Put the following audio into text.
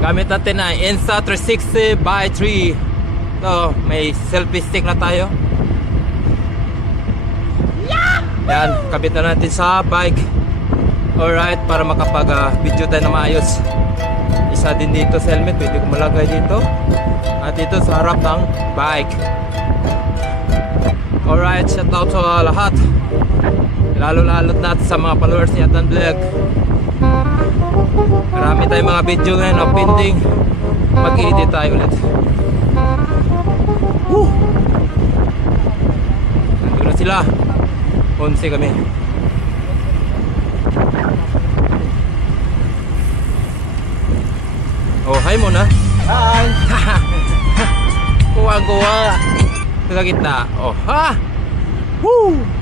Gamit natin na Insta360 by 3. So, may selfie stick na tayo. Yan, kabit na natin sa bike. Alright, para makapag-video tayo na maayos. Isa din dito sa helmet, pwede ko malagay dito. At dito sa harap ng bike. Alright, shout out sa lahat. Lalo-lalo natin sa mga followers ni Atan Vlog. Marami tayong mga video ngayon na pending. Mag-edit tayo ulit. Woo! Nandun na sila. 11 kami. Oh, hi muna. Hi! Kuwang-kuwa. Sa gitna. Oh, ha! Woo!